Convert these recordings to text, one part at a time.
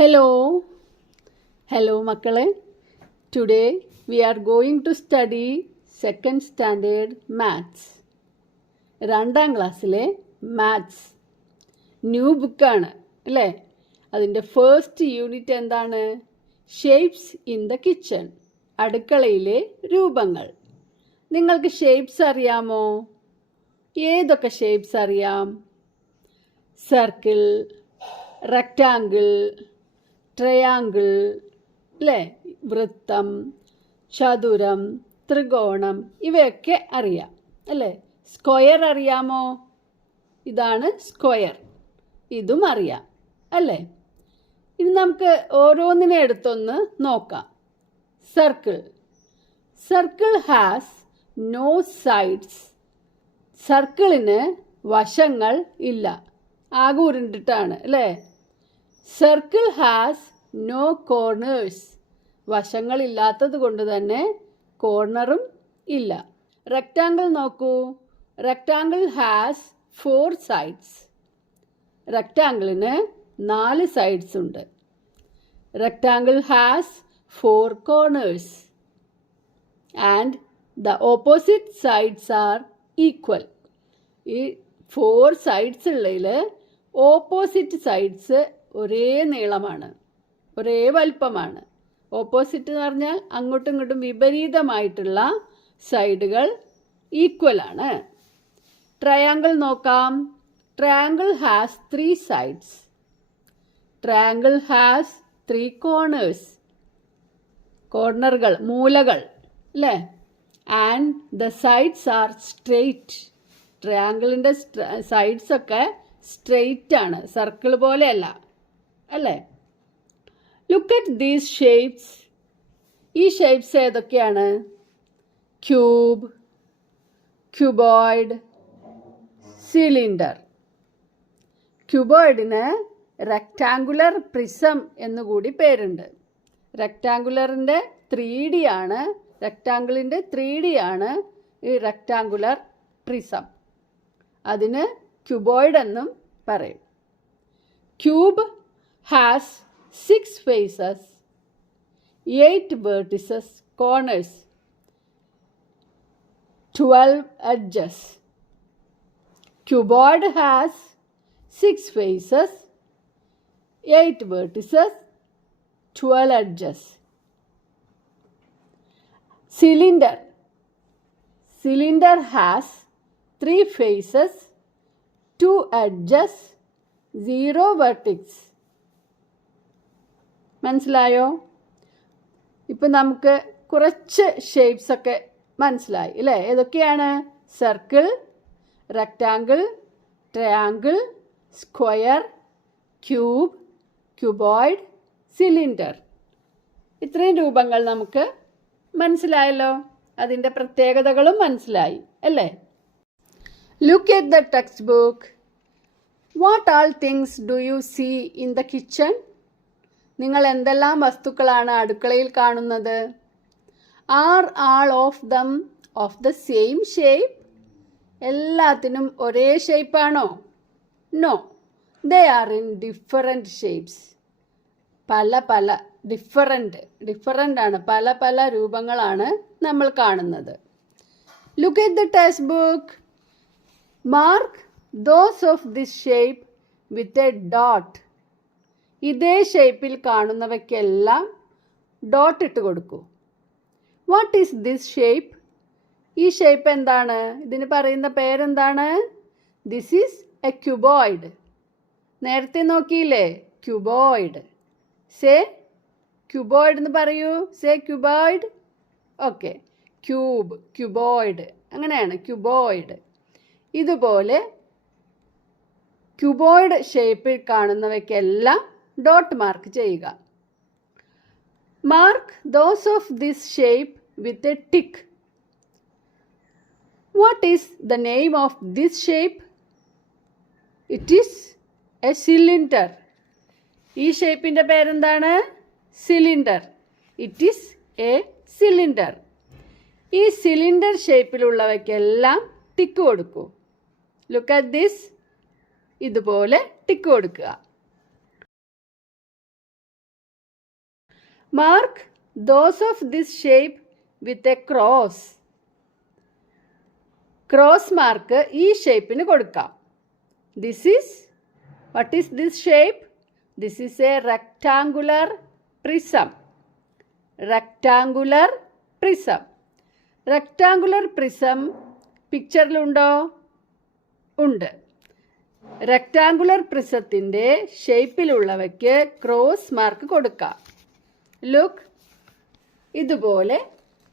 Hello മക്കളെ. Today we are going to study second standard maths. രണ്ടാം ക്ലാസ്സിലെ maths new ബുക്കാണ് അല്ലേ? അതിൻ്റെ ഫസ്റ്റ് യൂണിറ്റ് എന്താണ്? ഷേപ്സ് ഇൻ ദ കിച്ചൺ, അടുക്കളയിലെ രൂപങ്ങൾ. നിങ്ങൾക്ക് ഷേപ്സ് അറിയാമോ? ഏതൊക്കെ ഷേപ്സ് അറിയാം? സർക്കിൾ, റെക്റ്റാങ്കിൾ, ട്രയാങ്കിൾ അല്ലേ, വൃത്തം, ചതുരം, ത്രികോണം, ഇവയൊക്കെ അറിയാം അല്ലേ? സ്ക്വയർ അറിയാമോ? ഇതാണ് സ്ക്വയർ, ഇതും അറിയാം അല്ലേ? ഇനി നമുക്ക് ഓരോന്നിനെ എടുത്തൊന്ന് നോക്കാം. Circle has no sides. സർക്കിളിന് വശങ്ങൾ ഇല്ല, ആകെ ഉരുണ്ടിട്ടാണ് അല്ലേ? Circle has no corners. വശങ്ങളില്ലാത്തത് കൊണ്ട് തന്നെ കോർണറും ഇല്ല. റെക്റ്റാങ്കിൾ നോക്കൂ. Rectangle has 4 sides. റെക്റ്റാങ്കിളിന് 4 സൈഡ്സ് ഉണ്ട്. Rectangle has 4 corners and the opposite sides are equal. ഈ 4 സൈഡ്സ് ഉള്ളതിൽ ഓപ്പോസിറ്റ് സൈഡ്സ് ഒരേ നീളമാണ്, ഒരേ വലിപ്പമാണ്. ഓപ്പോസിറ്റ് എന്ന് പറഞ്ഞാൽ അങ്ങോട്ടും ഇങ്ങോട്ടും വിപരീതമായിട്ടുള്ള സൈഡുകൾ ഈക്വലാണ്. ട്രയാങ്കിൾ നോക്കാം. Triangle has 3 sides. Triangle has 3 corners. കോർണറുകൾ, മൂലകൾ അല്ലേ? And the sides are straight. ട്രയാങ്കിളിൻ്റെ സൈഡ്സ് ഒക്കെ സ്ട്രെയിറ്റ് ആണ്, സർക്കിൾ പോലെയല്ല അല്ലേ? Look at these shapes. ഈ ഷേപ്സ് ഏതൊക്കെയാണ്? Cube, cuboid, cylinder. ക്യൂബോയിഡിന് റെക്റ്റാങ്കുലർ പ്രിസം എന്നുകൂടി പേരുണ്ട്. റെക്റ്റാങ്കുലറിൻ്റെ 3D ആണ്, റെക്റ്റാങ്കിളിൻ്റെ 3D ആണ് ഈ റെക്റ്റാങ്കുലർ പ്രിസം. അതിന് ക്യൂബോയിഡ് എന്നും പറയും. Cube has 6 faces, 8 vertices, corners, 12 edges. Cuboid has 6 faces, 8 vertices, 12 edges. Cylinder has 3 faces, 2 edges, 0 vertex. മനസ്സിലായോ? ഇപ്പം നമുക്ക് കുറച്ച് ഷേപ്സ് ഒക്കെ മനസ്സിലായി അല്ലേ? ഏതൊക്കെയാണ്? Circle, rectangle, triangle, square, cube, cuboid, cylinder. ഇത്രയും രൂപങ്ങൾ നമുക്ക് മനസ്സിലായല്ലോ. അതിൻ്റെ പ്രത്യേകതകളും മനസ്സിലായി അല്ലേ? Look at the text book. What all things do you see in the kitchen? നിങ്ങൾ എന്തെല്ലാം വസ്തുക്കളാണ് അടുക്കളയിൽ കാണുന്നത്? Are all of them of the same shape? എല്ലാത്തിനും ഒരേ ഷേപ്പാണോ? No, they are in different shapes. പല ഡിഫറെൻ്റ് ആണ്, പല രൂപങ്ങളാണ് നമ്മൾ കാണുന്നത്. Look at the text book. Mark those of this shape with a dot. ഇതേ ഷേപ്പിൽ കാണുന്നവയ്ക്കെല്ലാം ഡോട്ട് ഇട്ട് കൊടുക്കൂ. What is this shape? ഈ ഷേപ്പ് എന്താണ്? ഇതിന് പറയുന്ന പേരെന്താണ്? This is a cuboid. നേരത്തെ നോക്കിയില്ലേ? ക്യൂബോയിഡ്. സേ ക്യൂബോയിഡ് എന്ന് പറയൂ. Say cuboid. Okay. Cube, cuboid, അങ്ങനെയാണ് ക്യൂബോയിഡ്. ഇതുപോലെ ക്യൂബോയിഡ് ഷേപ്പിൽ കാണുന്നവയ്ക്കെല്ലാം ഡോട്ട് മാർക്ക് ചെയ്യുക. Mark those of this shape with a tick. What is the name of this shape? It is a cylinder. ഈ ഷേപ്പിൻ്റെ പേരെന്താണ്? Cylinder. It is a cylinder. ഈ cylinder ഷേപ്പിലുള്ളവയ്ക്കെല്ലാം tick കൊടുക്കൂ. Look at this. ഇതുപോലെ tick കൊടുക്കുക. Mark those of this shape with a cross. Cross mark ഈ ഷേപ്പിന് കൊടുക്കാം. What is this shape? This is a rectangular prism. Rectangular prism. Rectangular prism പിക്ചറിലുണ്ടോ? ഉണ്ട്. Rectangular പ്രിസത്തിൻ്റെ ഷേപ്പിലുള്ളവയ്ക്ക് ക്രോസ് മാർക്ക് കൊടുക്കാം. ലുക്ക്, ഇതുപോലെ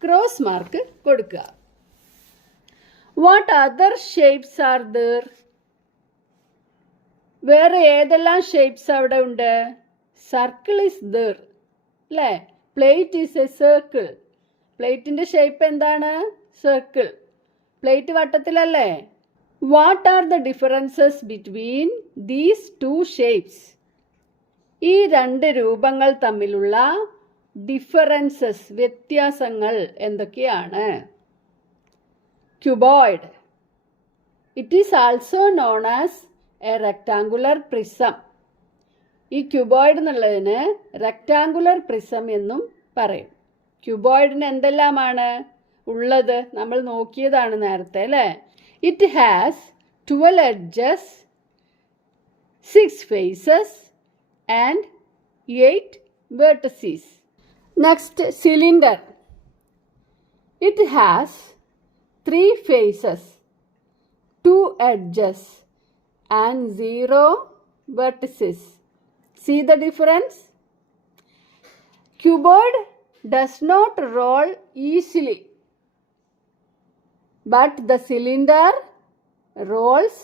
ക്രോസ് മാർക്ക് കൊടുക്കുക. What other shapes are there? വേറെ ഏതെല്ലാം ഷേപ്സ് അവിടെ ഉണ്ട്? സർക്കിൾ ഈസ് ദർ, അല്ലേ? Plate is a circle. പ്ലേറ്റിൻ്റെ ഷേപ്പ് എന്താണ്? സർക്കിൾ. പ്ലേറ്റ് വട്ടത്തിലല്ലേ? What are the differences between these two shapes? ഈ രണ്ട് രൂപങ്ങൾ തമ്മിലുള്ള ഡിഫറൻസസ്, വ്യത്യാസങ്ങൾ എന്തൊക്കെയാണ്? Cuboid. It is also known as a rectangular prism. ഈ ക്യൂബോയിഡ് എന്നുള്ളതിന് റെക്ടാങ്കുലർ പ്രിസം എന്നും പറയും. ക്യൂബോയിഡിന് എന്തെല്ലാമാണ് ഉള്ളത്? നമ്മൾ നോക്കിയതാണ് നേരത്തെ, അല്ലേ? It has 12 edges, 6 faces and 8 vertices. Next, cylinder. It has 3 faces, 2 edges and 0 vertices. See the difference? Cuboid does not roll easily, but the cylinder rolls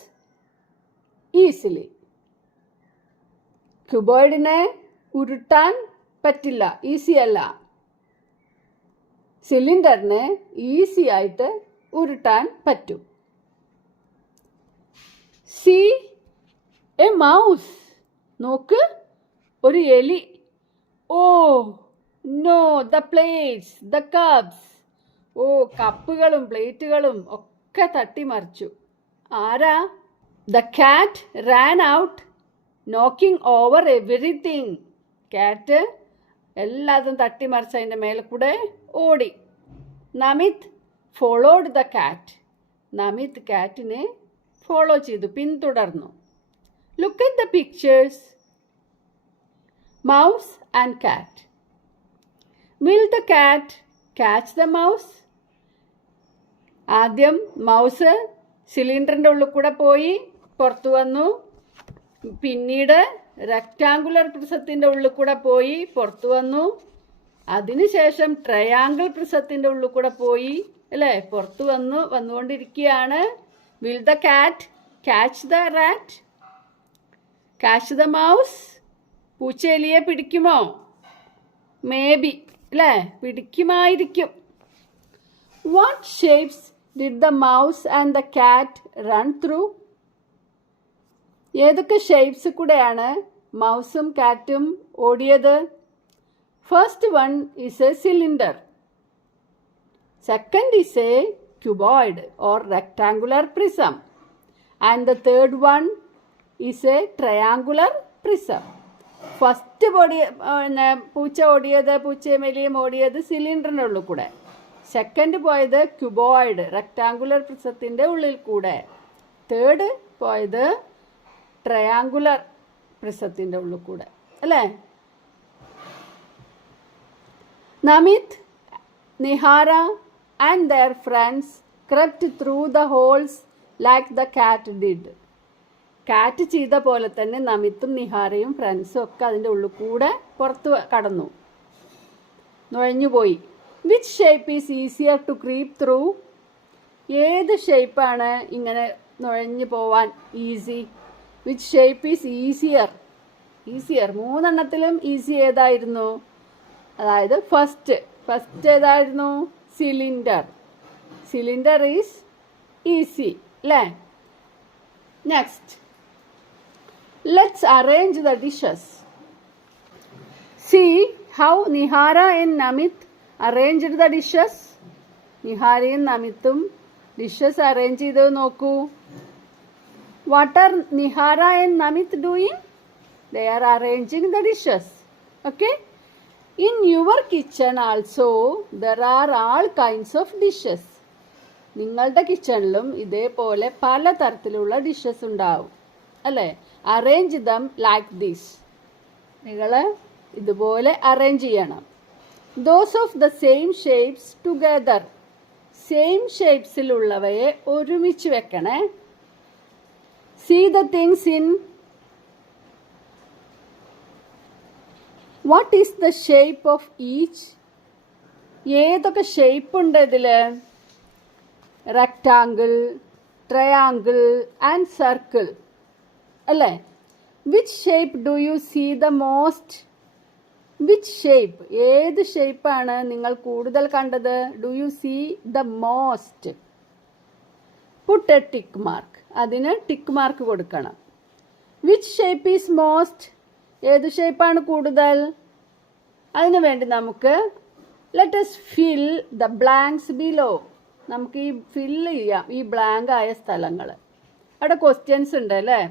easily. ക്യൂബോയിഡിനെ ഉരുട്ടാൻ പറ്റില്ല, ഈസി അല്ല. സിലിണ്ടറിനെ ഈസി ആയിട്ട് ഉരുട്ടാൻ പറ്റും. See a mouse. നോക്ക്, ഒരു എലി. Oh no, the plates, the cups. Oh, കപ്പുകളും പ്ലേറ്റുകളും ഒക്കെ തട്ടിമറിച്ചു. ആരാ? The cat ran out knocking over everything. Cat എല്ലാതും തട്ടിമറിച്ച് അതിൻ്റെ മേലെ കൂടെ ഓടി. Namit followed the cat. Namit കാറ്റിനെ ഫോളോ ചെയ്തു, പിന്തുടർന്നു. Look at the pictures. Mouse and cat. Will the cat catch the mouse? ആദ്യം മൗസ് സിലിണ്ടറിൻ്റെ ഉള്ളിൽ കൂടെ പോയി പുറത്തു വന്നു. പിന്നീട് റെക്ടാങ്കുലർ പ്രിസത്തിൻ്റെ ഉള്ളിൽ കൂടെ പോയി പുറത്തു വന്നു. അതിനുശേഷം ട്രയാങ്കിൾ പ്രിസത്തിൻ്റെ ഉള്ളിൽ കൂടെ പോയി, അല്ലേ, പുറത്തു വന്നുകൊണ്ടിരിക്കുകയാണ്. Will the cat catch the rat? Catch the mouse? പൂച്ച എലിയെ പിടിക്കുമോ? മേ ബി, അല്ലേ, പിടിക്കുമായിരിക്കും. What shapes did the mouse and the cat run through? ഏതൊക്കെ ഷേപ്സ് കൂടെയാണ് മൗസും കാറ്റും ഓടിയത്? First one is a cylinder. Second is a cuboid or rectangular prism. And the third one is a triangular prism. First പൂച്ചയും എലിയും ഓടിയത് സിലിണ്ടറിൻ്റെ ഉള്ളിൽ കൂടെ. സെക്കൻഡ് പോയത് ക്യൂബോയിഡ്, റെക്ടാങ്കുലർ പ്രിസത്തിൻ്റെ ഉള്ളിൽ കൂടെ. തേർഡ് പോയത് ട്രയാങ്കുലർ പ്രിസത്തിൻ്റെ ഉള്ളിൽ കൂടെ, അല്ലേ? Namit, Nihara and their friends crept through the holes like the cat did. Cat ചെയ്ത പോലെ തന്നെ നമിത്തും നിഹാരയും ഫ്രണ്ട്സും ഒക്കെ അതിൻ്റെ ഉള്ളിൽ കൂടെ പുറത്ത് കടന്നു, നുഴഞ്ഞുപോയി. Which shape is easier to creep through? ഏത് ഷേപ്പാണ് ഇങ്ങനെ നുഴഞ്ഞു പോവാൻ easy? Which shape is easier? മൂന്നെണ്ണത്തിലും ഈസി ഏതായിരുന്നു? അതായത് ഫസ്റ്റ് ഏതായിരുന്നു? സിലിണ്ടർ ഈസ് ഈസി, അല്ലേ? Next, let's arrange the dishes. See how Nihara and Namit arranged the dishes. നിഹാരയും നമിത്തും ഡിഷസ് അറേഞ്ച് ചെയ്തത് നോക്കൂ. What are Nihara and Namit doing? They are arranging the dishes. Okay. In your kitchen also there are all kinds of dishes. നിങ്ങളുടെ കിച്ചണിലും ഇതേപോലെ പല തരത്തിലുള്ള dishes ഉണ്ടാവും അല്ലേ? Arrange them like this. നിങ്ങൾ ഇതുപോലെ അറേഞ്ച് ചെയ്യണം. Those of the same shapes together. Same ഷേപ്സിലുള്ളവയെ ഒരുമിച്ച് വെക്കണേ. See the things in what is the shape of each. ഏതൊക്കെ ഷേപ്പ് ഉണ്ട് ഇതില്? റെക്ടാങ്കിൾ, ട്രയാങ്കിൾ ആൻഡ് സർക്കിൾ അല്ലേ? Which shape do you see the most? Which shape, ഏത് ഷേപ്പാണ് നിങ്ങൾ കൂടുതൽ കണ്ടത്? Do you see the most? Put a tick mark. അതിന് ടിക്ക് മാർക്ക് കൊടുക്കണം. Which shape is most? ഏത് ഷേപ്പാണ് കൂടുതൽ? അതിനു വേണ്ടി നമുക്ക് let us fill the blanks below. നമുക്ക് ഈ ഫില്ല് ചെയ്യാം ഈ ബ്ലാങ്ക് ആയ സ്ഥലങ്ങൾ. അവിടെ ക്വസ്റ്റ്യൻസ് ഉണ്ട് അല്ലേ?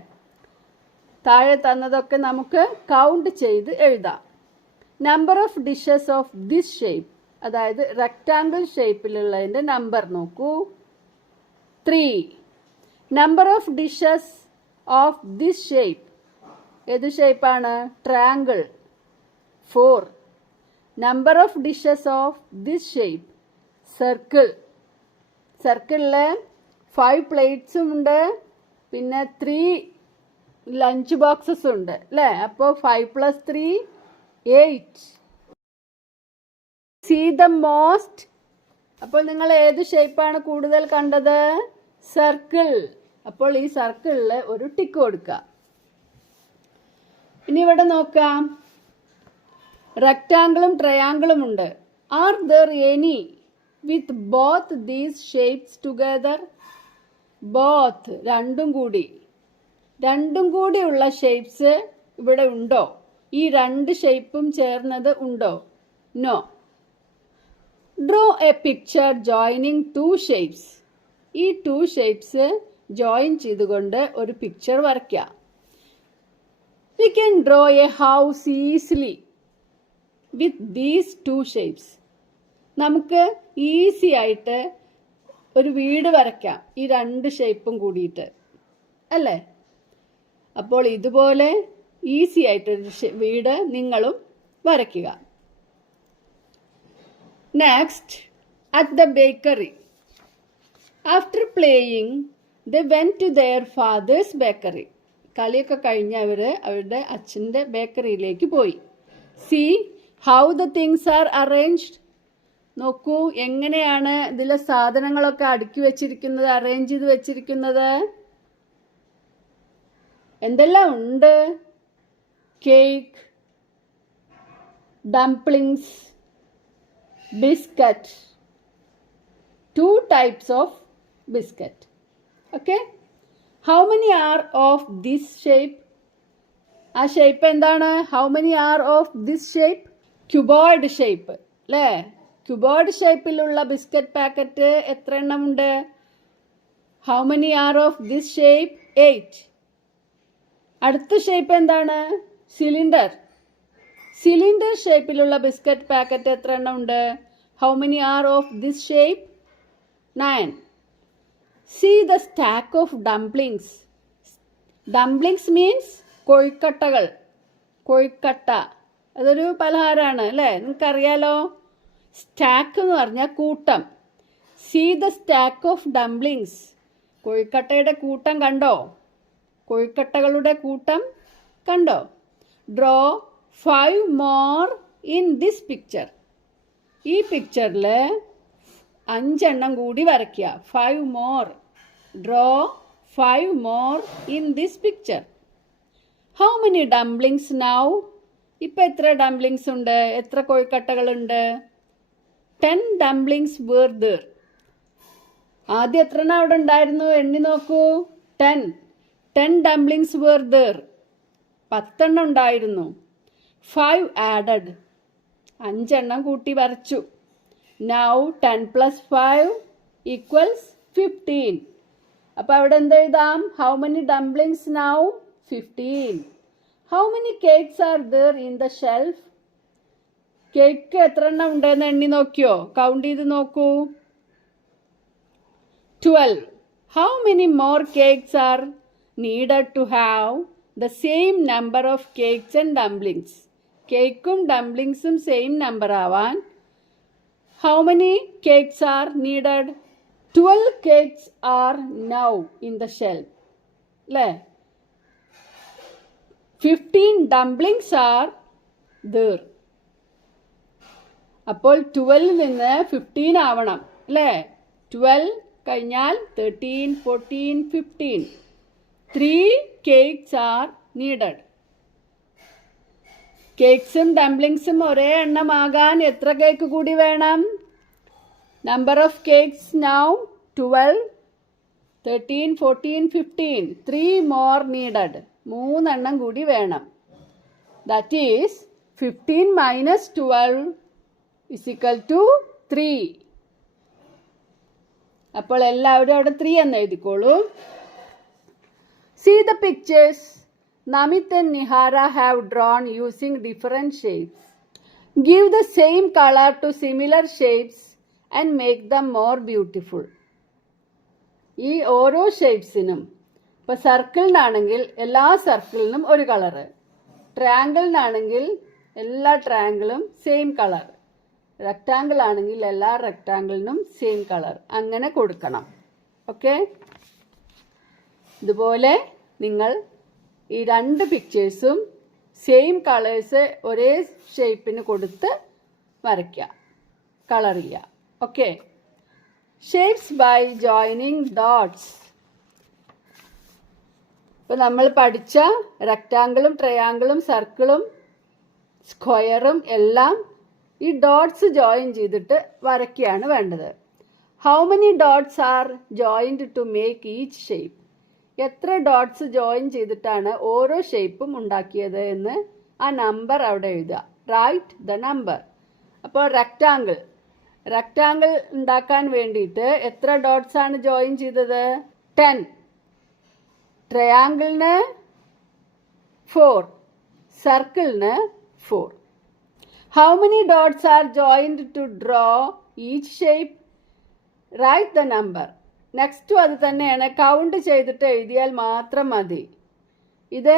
താഴെ തന്നതൊക്കെ നമുക്ക് കൗണ്ട് ചെയ്ത് എഴുതാം. Number of dishes of this shape, അതായത് റെക്ടാങ്കിൾ ഷേപ്പിലുള്ളതിൻ്റെ നമ്പർ നോക്കൂ, 3. Number of dishes of this shape, ഏത് ഷേപ്പാണ്? Triangle, 4. Number of dishes of this shape, circle. സർക്കിളില് 5 പ്ലേറ്റ്സും ഉണ്ട്, പിന്നെ 3 ലഞ്ച് ബോക്സസും ഉണ്ട് അല്ലേ? അപ്പോൾ 5 + 3 8. See the most. അപ്പോൾ നിങ്ങൾ ഏത് ഷേപ്പാണ് കൂടുതൽ കണ്ടത്? സർക്കിൾ. അപ്പോൾ ഈ സർക്കിളിൽ ഒരു ടിക്ക് കൊടുക്കുക. ഇനി ഇവിടെ നോക്കാം, റെക്ടാങ്കിളും ട്രയാങ്കിളും ഉണ്ട്. Are there any with both these shapes together? Both, രണ്ടും കൂടിയുള്ള ഷേപ്സ് ഇവിടെ ഉണ്ടോ? ഈ രണ്ട് ഷേപ്പും ചേർന്നത് ഉണ്ടോ? No. Draw a picture joining 2 shapes. ഈ 2 ഷേപ്സ് ജോയിൻ ചെയ്തുകൊണ്ട് ഒരു പിക്ചർ വരയ്ക്കാം. We can draw a house easily with these 2 shapes. നമുക്ക് ഈസി ആയിട്ട് ഒരു വീട് വരയ്ക്കാം ഈ 2 ഷേപ്പും കൂടിയിട്ട് അല്ലേ? അപ്പോൾ ഇതുപോലെ ഈസി ആയിട്ടൊരു വീട് നിങ്ങളും വരയ്ക്കുക. Next, at the bakery. After playing they went to their father's bakery. കളിയൊക്കെ കഴിഞ്ഞ് അവരുടെ അച്ഛൻ്റെ ബേക്കറിയിലേക്ക് പോയി. See how the things are arranged. നോക്കൂ എങ്ങനെയാണ് ഇതിലെ സാധനങ്ങളൊക്കെ അടുക്കി വെച്ചിരിക്കുന്നത്, അറേഞ്ച് ചെയ്ത് വെച്ചിരിക്കുന്നത്. എന്തെല്ലാം ഉണ്ട്? Cake, dumplings, biscuit, 2 types of biscuit. Okay? How many are of this shape? ആ ഷേപ്പ് എന്താണ്? How many are of this shape? Cuboid shape അല്ലേ? ക്യൂബോയിഡ് ഷേപ്പിലുള്ള ബിസ്ക്കറ്റ് പാക്കറ്റ് എത്ര എണ്ണം ഉണ്ട്? How many are of this shape? 8. അടുത്ത shape എന്താണ്? Cylinder. Cylinder ഷേപ്പിലുള്ള ബിസ്ക്കറ്റ് പാക്കറ്റ് എത്ര എണ്ണം ഉണ്ട്? How many are of this shape? 9. See the stack of dumplings. Dumplings means കൊഴുക്കട്ടകൾ. കൊഴുക്കട്ട അതൊരു പലഹാരമാണ് അല്ലേ? നിങ്ങൾക്കറിയാലോ. സ്റ്റാക്ക് എന്ന് പറഞ്ഞാൽ കൂട്ടം. See the stack of dumplings. കൊഴുക്കട്ടയുടെ കൂട്ടം കണ്ടോ? കൊഴുക്കട്ടകളുടെ കൂട്ടം കണ്ടോ? Draw 5 more in this picture. ഈ പിക്ചറിൽ 5 എണ്ണം കൂടി വരയ്ക്കുക. 5 more. Draw 5 more in this picture. How many dumplings now? ഇപ്പം എത്ര ഡംപ്ലിങ്സ് ഉണ്ട്? എത്ര കൊഴുക്കട്ടകളുണ്ട്? 10 dumplings were there. ആദ്യം എത്ര എണ്ണം അവിടെ ഉണ്ടായിരുന്നു? എണ്ണി നോക്കൂ. 10 dumplings were there. 10 എണ്ണം ഉണ്ടായിരുന്നു. 5 added. 5 എണ്ണം കൂട്ടി വരച്ചു. Now 10 + 5 = 15. അപ്പോൾ അവിടെ എന്തെഴുതാം? How many dumplings now? 15. How many cakes are there in the shelf? Cake എത്ര എണ്ണം ഉണ്ടെന്ന് എണ്ണി നോക്കിയോ? കൗണ്ട് ചെയ്ത് നോക്കൂ. 12. How many more cakes are needed to have the same number of cakes and dumplings? കേക്കും ഡംപ്ലിങ്സും സെയിം നമ്പർ ആവാൻ how many cakes are needed? 12 cakes are now in the shelf. അല്ലേ? 15 dumplings are there. അപ്പോൾ 12 നിന്ന് 15 ആവണം അല്ലേ? 12 കഴിഞ്ഞാൽ 13, 14, 15. 3 cakes are needed. കേക്ക്സും ഡംപ്ലിങ്സും ഒരേ എണ്ണമാകാൻ എത്ര കേക്ക് കൂടി വേണം? Number of cakes now 12, 13, 14, 15. 3 more needed. 3 എണ്ണം കൂടി വേണം. That is 15 minus 12 is equal to 3. അപ്പോൾ എല്ലാവരും അവിടെ 3 എന്ന് എഴുതിക്കോളൂ. See the pictures Namit and Nihara have drawn using different shapes. Give the same color to similar shapes and make them more beautiful. ഈ ഓരോ ഷേപ്സിനും ഇപ്പോൾ സർക്കിളിനാണെങ്കിൽ എല്ലാ സർക്കിളിനും ഒരു കളറ്, ട്രയാങ്കിളിനാണെങ്കിൽ എല്ലാ ട്രയാങ്കിളും സെയിം കളർ, റെക്റ്റാങ്കിൾ ആണെങ്കിൽ എല്ലാ റെക്റ്റാങ്കിളിനും സെയിം കളർ, അങ്ങനെ കൊടുക്കണം. ഓക്കെ, ഇതുപോലെ നിങ്ങൾ ഈ 2 പിക്ചേഴ്സും സെയിം കളേഴ്സ് ഒരേ ഷേപ്പിന് കൊടുത്ത് വരയ്ക്കുക, കളർ ചെയ്യുക. Okay, shapes by joining dots. ഇപ്പോൾ നമ്മൾ പഠിച്ച റെക്റ്റാങ്കിളും ട്രയാങ്കിളും സർക്കിളും സ്ക്വയറും എല്ലാം ഈ ഡോട്ട്സ് ജോയിൻ ചെയ്തിട്ട് വരയ്ക്കുകയാണ് വേണ്ടത്. How many dots are joined to make each shape? എത്ര ഡോട്ട്സ് ജോയിൻ ചെയ്തിട്ടാണ് ഓരോ ഷേപ്പും ഉണ്ടാക്കിയത് എന്ന് ആ നമ്പർ അവിടെ എഴുതുക. Write the number. അപ്പോൾ റെക്റ്റാങ്കിൾ ഉണ്ടാക്കാൻ വേണ്ടിയിട്ട് എത്ര ഡോട്ട്സ് ആണ് ജോയിൻ ചെയ്തത്? 10. ട്രയാങ്കിളിന് 4, സർക്കിളിന് 4. How many dots are joined to draw each shape? Write the number. നെക്സ്റ്റും അത് തന്നെയാണ്, കൗണ്ട് ചെയ്തിട്ട് എഴുതിയാൽ മാത്രം മതി. ഇത്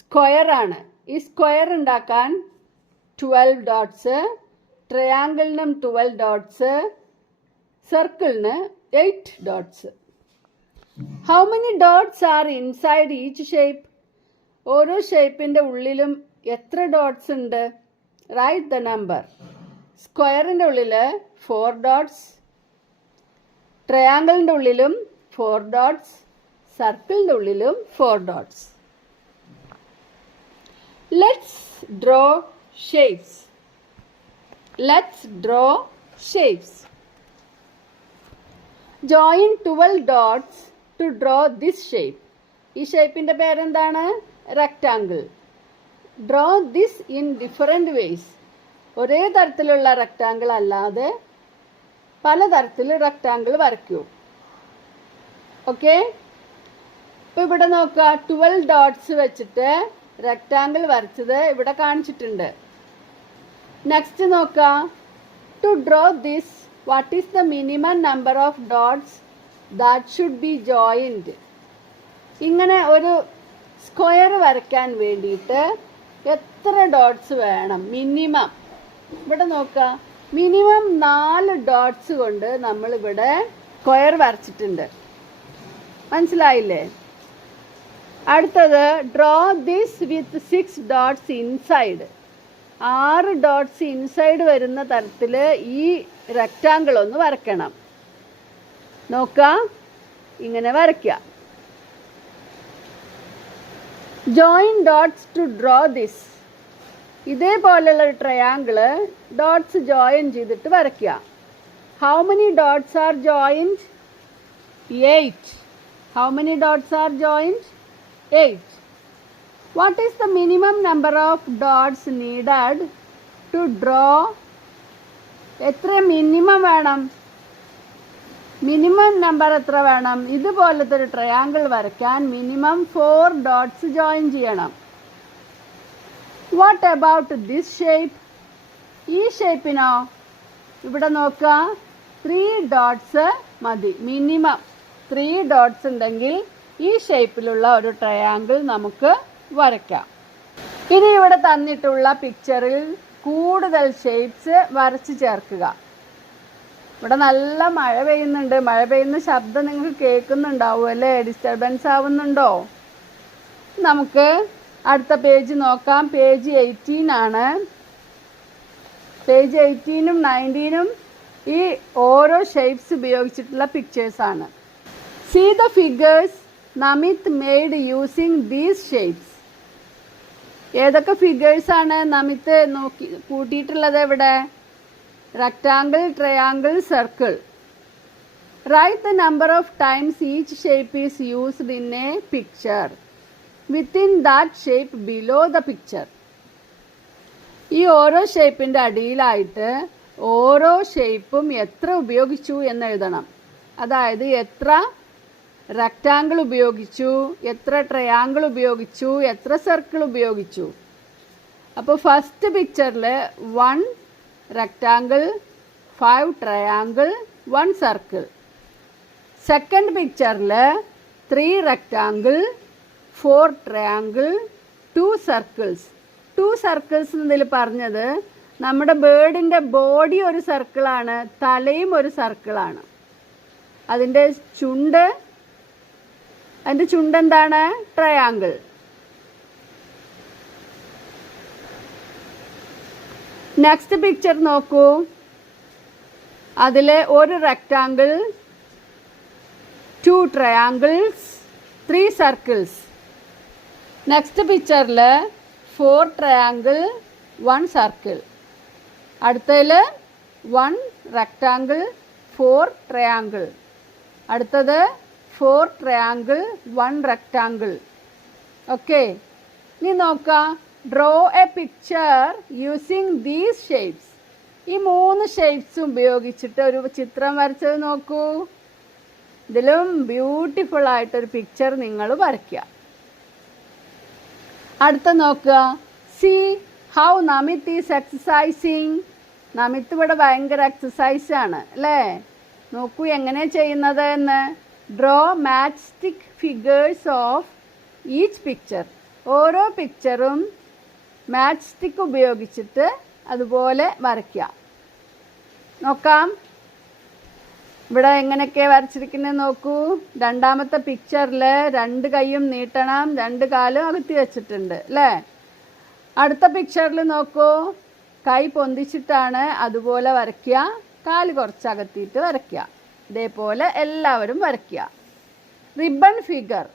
സ്ക്വയർ ആണ്. ഈ സ്ക്വയർ ഉണ്ടാക്കാൻ 12 ഡോട്ട്സ്, ട്രയാങ്കിളിനും 12 ഡോട്ട്സ്, സർക്കിളിന് 8 dots. How many dots are inside each shape? ഓരോ ഷേപ്പിൻ്റെ ഉള്ളിലും എത്ര ഡോട്ട്സ് ഉണ്ട്? Write the number. സ്ക്വയറിൻ്റെ ഉള്ളിൽ 4 ഡോട്ട്സ്, ട്രയാങ്കിളിൻ്റെ ഉള്ളിലും 4 ഡോട്ട്സ്, സർക്കിളിൻ്റെ ഉള്ളിലും 4 dots. Let's draw shapes. Join 12 dots to draw this shape. ഈ ഷേപ്പിൻ്റെ പേരെന്താണ്? Rectangle. Draw this in different ways. ഒരേ തരത്തിലുള്ള റെക്റ്റാങ്കിൾ അല്ലാതെ പലതരത്തിൽ റെക്റ്റാങ്കിൾ വരയ്ക്കൂ. ഓക്കെ, ഇപ്പോൾ ഇവിടെ നോക്കുക, 12 ഡോട്ട്സ് വെച്ചിട്ട് റെക്റ്റാങ്കിൾ വരച്ചത് ഇവിടെ കാണിച്ചിട്ടുണ്ട്. നെക്സ്റ്റ് നോക്കുക, to draw this what is the minimum number of dots that should be joined. ഇങ്ങനെ ഒരു സ്ക്വയർ വരയ്ക്കാൻ വേണ്ടിയിട്ട് എത്ര ഡോട്ട്സ് വേണം മിനിമം? ഇവിടെ നോക്കുക, മിനിമം 4 ഡോട്ട്സ് കൊണ്ട് നമ്മളിവിടെ സ്ക്വയർ വരച്ചിട്ടുണ്ട്. മനസ്സിലായില്ലേ? അടുത്തത് draw this with 6 dots inside. 6 dots inside വരുന്ന തരത്തിൽ ഈ റെക്റ്റാങ്കിൾ ഒന്ന് വരയ്ക്കണം. നോക്കുക, ഇങ്ങനെ വരയ്ക്കുക. Join dots to draw this. ഇതേപോലെയുള്ള ഒരു ട്രയാങ്കിള് ഡോട്ട്സ് ജോയിൻ ചെയ്തിട്ട് വരയ്ക്കുക. How many dots are joined? 8. How many dots are joined? 8. What is the minimum number of dots needed to draw? എത്ര മിനിമം വേണം? മിനിമം നമ്പർ എത്ര വേണം? ഇതുപോലത്തെ ഒരു ട്രയാങ്കിൾ വരയ്ക്കാൻ മിനിമം 4 ഡോട്ട്സ് ജോയിൻ ചെയ്യണം. What about this shape? ഈ ഷേപ്പിനോ ഇവിടെ നോക്കുക 3 ഡോട്ട്സ് മതി. മിനിമം 3 ഡോട്ട്സ് ഉണ്ടെങ്കിൽ ഈ ഷേപ്പിലുള്ള ഒരു ട്രയാങ്കിൾ നമുക്ക് വരയ്ക്കാം. ഇനി ഇവിടെ തന്നിട്ടുള്ള പിക്ചറിൽ കൂടുതൽ ഷേപ്സ് വരച്ച് ചേർക്കുക. ഇവിടെ നല്ല മഴ പെയ്യുന്നുണ്ട്. മഴ പെയ്യുന്ന ശബ്ദം നിങ്ങൾക്ക് കേൾക്കുന്നുണ്ടാവും അല്ലേ? ഡിസ്റ്റർബൻസ് ആവുന്നുണ്ടോ? നമുക്ക് അടുത്ത പേജ് നോക്കാം. പേജ് 18 ആണ്. പേജ് 18ഉം 19ഉം ഈ ഓരോ ഷേപ്സ് ഉപയോഗിച്ചിട്ടുള്ള പിക്ചേഴ്സാണ്. See the figures Namit made using these shapes. ഏതൊക്കെ ഫിഗേഴ്സാണ് നമിത് കൂട്ടിയിട്ടുള്ളത് ഇവിടെ? Rectangle, triangle, circle. Write the number of times each shape is used in a picture within that shape below the picture. ഈ ഓരോ ഷേപ്പിൻ്റെ അടിയിലായിട്ട് ഓരോ ഷേപ്പും എത്ര ഉപയോഗിച്ചു എന്ന് എഴുതണം. അതായത് എത്ര റെക്ടാങ്കിൾ ഉപയോഗിച്ചു, എത്ര ട്രയാങ്കിൾ ഉപയോഗിച്ചു, എത്ര സർക്കിൾ ഉപയോഗിച്ചു. അപ്പോൾ ഫസ്റ്റ് പിക്ചറിൽ 1 റെക്ടാങ്കിൾ, 5 ട്രയാങ്കിൾ, 1 സർക്കിൾ. സെക്കൻഡ് പിക്ചറിൽ 3 റെക്ടാങ്കിൾ, 4 ട്രയാങ്കിൾ, 2 സർക്കിൾസ്. 2 സർക്കിൾസ് എന്നതിൽ പറഞ്ഞത് നമ്മുടെ ബേർഡിൻ്റെ ബോഡി ഒരു സർക്കിളാണ്, തലയും ഒരു സർക്കിളാണ്. അതിൻ്റെ ചുണ്ട് എന്താണ്? ട്രയാങ്കിൾ. നെക്സ്റ്റ് പിക്ചർ നോക്കൂ. അതിൽ 1 റെക്ടാങ്കിൾ, 2 ട്രയാങ്കിൾസ്, 3 സർക്കിൾസ്. നെക്സ്റ്റ് പിക്ചറിൽ 4 ട്രയാങ്കിൾ, 1 സർക്കിൾ. അടുത്തതിൽ 1 റെക്ടാങ്കിൾ, 4 ട്രയാങ്കിൾ. അടുത്തത് 4 ട്രയാങ്കിൾ, 1 റെക്ടാങ്കിൾ. ഓക്കെ, ഇനി നോക്കാം. Draw a picture using these shapes. ഈ 3 ഷേപ്സ് ഉപയോഗിച്ചിട്ട് ഒരു ചിത്രം വരച്ചത് നോക്കൂ. ഇതിലും ബ്യൂട്ടിഫുൾ ആയിട്ടൊരു പിക്ചർ നിങ്ങൾ വരയ്ക്കുക. അടുത്ത നോക്കുക. See how Namit is exercising. Namit ഇവിടെ ഭയങ്കര എക്സസൈസാണ് അല്ലേ? നോക്കൂ എങ്ങനെ ചെയ്യുന്നത് എന്ന്. Draw match stick figures of each picture. ഓരോ പിക്ചറും മാച്ച് സ്റ്റിക്ക് ഉപയോഗിച്ചിട്ട് അതുപോലെ വരയ്ക്കുക. നോക്കാം ഇവിടെ എങ്ങനെയൊക്കെ വരച്ചിരിക്കുന്നത് നോക്കൂ. രണ്ടാമത്തെ പിക്ചറിൽ 2 കൈയും നീട്ടണം, 2 കാലും അകത്തി വെച്ചിട്ടുണ്ട് അല്ലേ? അടുത്ത പിക്ചറിൽ നോക്കൂ, കൈ പൊന്തിച്ചിട്ടാണ് അതുപോലെ വരയ്ക്കുക, കാല് കുറച്ച് അകത്തിയിട്ട് വരയ്ക്കുക. ഇതേപോലെ എല്ലാവരും വരയ്ക്കുക. Ribbon figure.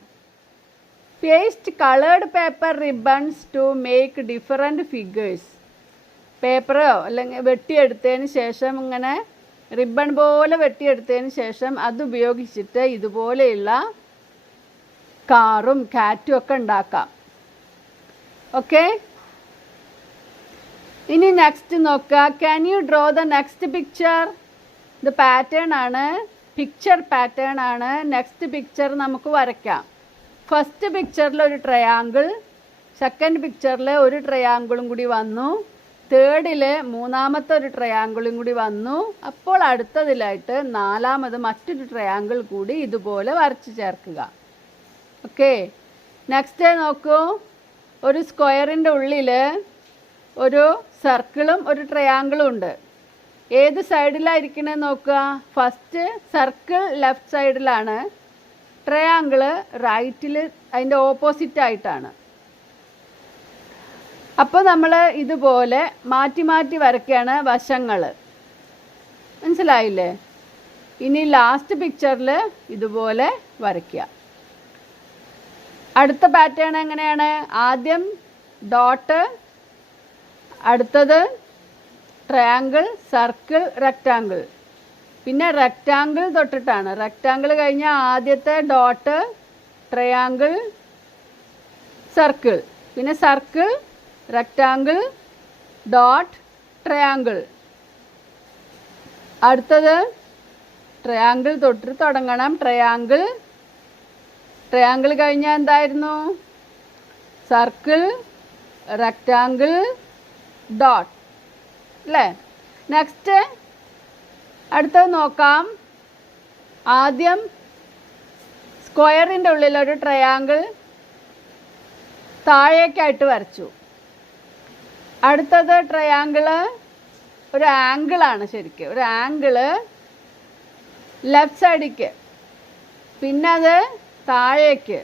Paste coloured paper ribbons to make different figures. പേപ്പറോ അല്ലെങ്കിൽ വെട്ടിയെടുത്തതിന് ശേഷം ഇങ്ങനെ റിബൺ പോലെ വെട്ടിയെടുത്തതിന് ശേഷം അതുപയോഗിച്ചിട്ട് ഇതുപോലെയുള്ള കാറും കാറ്റും ഒക്കെ ഉണ്ടാക്കാം. ഓക്കെ, ഇനി നെക്സ്റ്റ് നോക്കുക. Can you draw the next picture. ഇത് പാറ്റേൺ ആണ്, പിക്ചർ പാറ്റേൺ ആണ്. നെക്സ്റ്റ് പിക്ചർ നമുക്ക് വരയ്ക്കാം. ഫസ്റ്റ് പിക്ചറിൽ ഒരു ട്രയാങ്കിൾ, സെക്കൻഡ് പിക്ചറിൽ ഒരു ട്രയാങ്കിളും കൂടി വന്നു, തേർഡിൽ മൂന്നാമത്തെ ഒരു ട്രയാങ്കിളും കൂടി വന്നു. അപ്പോൾ അടുത്തതിലായിട്ട് 4ാമത് മറ്റൊരു ട്രയാങ്കിൾ കൂടി ഇതുപോലെ വരച്ച് ചേർക്കുക. ഓക്കെ, നെക്സ്റ്റ് നോക്കൂ. ഒരു സ്ക്വയറിൻ്റെ ഉള്ളിൽ ഒരു സർക്കിളും ഒരു ട്രയാങ്കിളും ഉണ്ട്. ഏത് സൈഡിലായിരിക്കണേ നോക്കുക. ഫസ്റ്റ് സർക്കിൾ ലെഫ്റ്റ് സൈഡിലാണ്, ട്രയാങ്കിള് റൈറ്റിൽ അതിൻ്റെ ഓപ്പോസിറ്റ് ആയിട്ടാണ്. അപ്പോൾ നമ്മൾ ഇതുപോലെ മാറ്റി മാറ്റി വരയ്ക്കുകയാണ് വശങ്ങൾ. മനസ്സിലായില്ലേ? ഇനി ലാസ്റ്റ് പിക്ചറിൽ ഇതുപോലെ വരയ്ക്കുക. അടുത്ത പാറ്റേൺ എങ്ങനെയാണ്? ആദ്യം ഡോട്ട്, അടുത്തത് ട്രയാങ്കിൾ, സർക്കിൾ, റെക്റ്റാങ്കിൾ. പിന്നെ റെക്റ്റാങ്കിൾ തൊട്ടിട്ടാണ്. റെക്റ്റാങ്കിൾ കഴിഞ്ഞാൽ ആദ്യത്തെ ഡോട്ട്, ട്രയാങ്കിൾ, സർക്കിൾ. പിന്നെ സർക്കിൾ, റെക്റ്റാങ്കിൾ, ഡോട്ട്, ട്രയാങ്കിൾ. അടുത്തത് ട്രയാങ്കിൾ തൊട്ട് തുടങ്ങണം. ട്രയാങ്കിൾ, ട്രയാങ്കിൾ കഴിഞ്ഞാൽ എന്തായിരുന്നു? Circle, rectangle, dot. അല്ലേ? നെക്സ്റ്റ് അടുത്തത് നോക്കാം. ആദ്യം സ്ക്വയറിൻ്റെ ഉള്ളിൽ ഒരു ട്രയാങ്കിൾ താഴേക്കായിട്ട് വരച്ചു. അടുത്തത് ട്രയാങ്കിള് ഒരു ആംഗിളാണ്, ശരിക്കും ഒരു ആംഗിള് ലെഫ്റ്റ് സൈഡിലേക്ക്, പിന്നെ അത് താഴേക്ക്,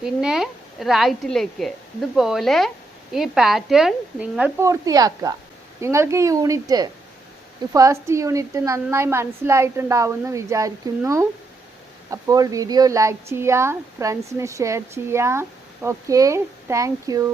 പിന്നെ റൈറ്റിലേക്ക്. ഇതുപോലെ ഈ പാറ്റേൺ നിങ്ങൾ പൂർത്തിയാക്കുക. നിങ്ങൾക്ക് ഈ ഫസ്റ്റ് യൂണിറ്റ് നന്നായി മനസ്സിലായിട്ടുണ്ടാവുമെന്ന് വിചാരിക്കുന്നു. അപ്പോൾ വീഡിയോ ലൈക്ക് ചെയ്യുക, ഫ്രണ്ട്സിന് ഷെയർ ചെയ്യുക. Okay, thank you.